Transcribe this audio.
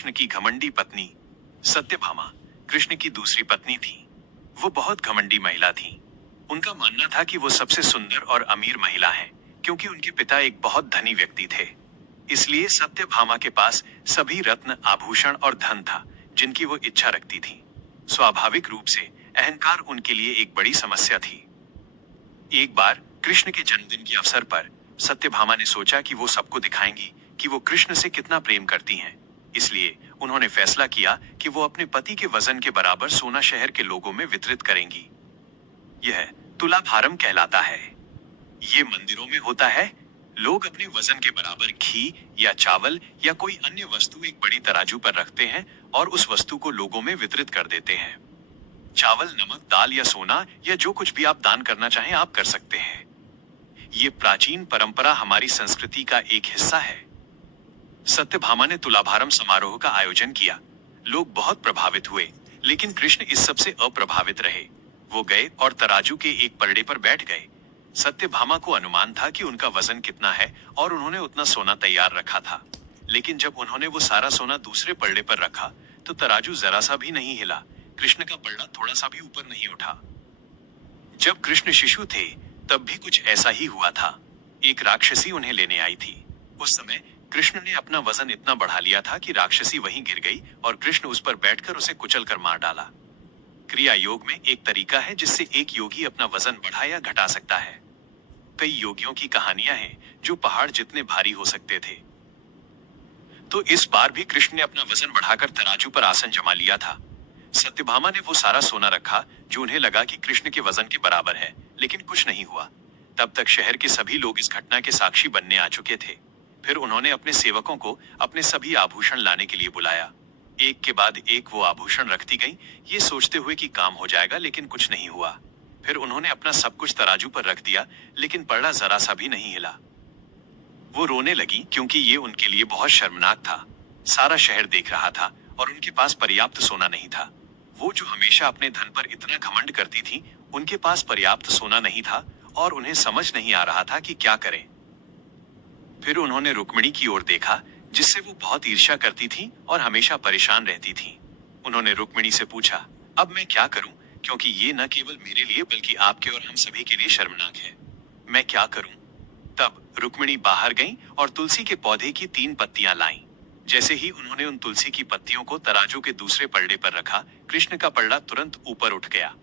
कृष्ण की घमंडी पत्नी सत्यभामा कृष्ण की दूसरी पत्नी थी। वो बहुत घमंडी महिला थी। उनका मानना था कि वो सबसे सुंदर और अमीर महिला है, क्योंकि उनके पिता एक बहुत धनी व्यक्ति थे। इसलिए सत्यभामा के पास सभी रत्न, आभूषण और धन था जिनकी वो इच्छा रखती थी। स्वाभाविक रूप से अहंकार उनके लिए एक बड़ी समस्या थी। एक बार कृष्ण के जन्मदिन के अवसर पर सत्यभामा ने सोचा कि वो सबको दिखाएंगी कि वो कृष्ण से कितना प्रेम करती हैं। इसलिए उन्होंने फैसला किया कि वो अपने पति के वजन के बराबर सोना शहर के लोगों में वितरित करेंगी। यह तुलाभारम कहलाता है। ये मंदिरों में होता है। लोग अपने वजन के बराबर घी या चावल या कोई अन्य वस्तु एक बड़ी तराजू पर रखते हैं और उस वस्तु को लोगों में वितरित कर देते हैं। चावल, नमक, दाल या सोना या जो कुछ भी आप दान करना चाहें आप कर सकते हैं। ये प्राचीन परंपरा हमारी संस्कृति का एक हिस्सा है। सत्यभामा ने तुलाभारम समारोह का आयोजन किया। लोग बहुत प्रभावित हुए, लेकिन कृष्ण इस सबसे अप्रभावित रहे। वो गए और तराजू के एक पलड़े पर बैठ गए। सत्यभामा को अनुमान था कि उनका वजन कितना है और उन्होंने उतना सोना तैयार रखा था। लेकिन जब उन्होंने वो सारा सोना दूसरे पलड़े पर रखा तो तराजू जरा सा भी नहीं हिला। कृष्ण का पलड़ा थोड़ा सा भी ऊपर नहीं उठा। जब कृष्ण शिशु थे तब भी कुछ ऐसा ही हुआ था। एक राक्षसी उन्हें लेने आई थी। उस समय कृष्ण ने अपना वजन इतना बढ़ा लिया था कि राक्षसी वहीं गिर गई और कृष्ण उस पर बैठकर उसे कुचलकर मार डाला। क्रिया योग में एक तरीका है जिससे एक योगी अपना वजन बढ़ा या घटा सकता है। कई योगियों की कहानियां हैं जो पहाड़ जितने भारी हो सकते थे। तो इस बार भी कृष्ण ने अपना वजन बढ़ाकर तराजू पर आसन जमा लिया था। सत्यभामा ने वो सारा सोना रखा जो उन्हें लगा कि कृष्ण के वजन के बराबर है, लेकिन कुछ नहीं हुआ। तब तक शहर के सभी लोग इस घटना के साक्षी बनने आ चुके थे। फिर उन्होंने अपने सेवकों को अपने सभी आभूषण लाने के लिए बुलाया। एक के बाद एक वो आभूषण रखती गईं, ये सोचते हुए कि काम हो जाएगा, लेकिन कुछ नहीं हुआ। फिर उन्होंने अपना सब कुछ तराजू पर रख दिया, लेकिन पलड़ा जरा सा भी नहीं हिला। वो रोने लगी क्योंकि ये उनके लिए बहुत शर्मनाक था। सारा शहर देख रहा था और उनके पास पर्याप्त सोना नहीं था। वो जो हमेशा अपने धन पर इतना घमंड करती थी, उनके पास पर्याप्त सोना नहीं था और उन्हें समझ नहीं आ रहा था कि क्या करें। फिर उन्होंने रुक्मिणी की ओर देखा, जिससे वो बहुत ईर्ष्या करती थी और हमेशा परेशान रहती थी। उन्होंने रुक्मिणी से पूछा, अब मैं क्या करूं, क्योंकि ये न केवल मेरे लिए बल्कि आपके और हम सभी के लिए शर्मनाक है। मैं क्या करूं? तब रुक्मिणी बाहर गईं और तुलसी के पौधे की 3 पत्तियां लाईं। जैसे ही उन्होंने उन तुलसी की पत्तियों को तराजू के दूसरे पलड़े पर रखा, कृष्ण का पलड़ा तुरंत ऊपर उठ गया।